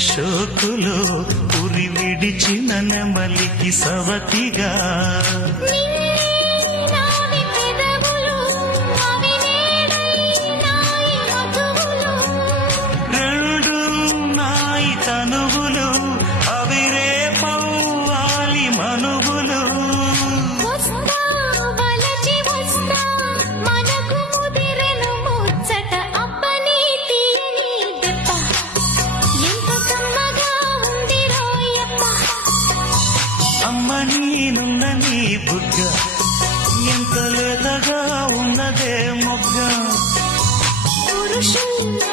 శోకులో ఉరి విడిచిన నెమలికి సవతిగా రెండు నాయి తనువులు అవిరే పౌవాలి మనువులు అమ్మ నేనున్న నీ బుగ్గ ఎంత లేతగా ఉన్నదే మొగ్గ పురుషుల్లో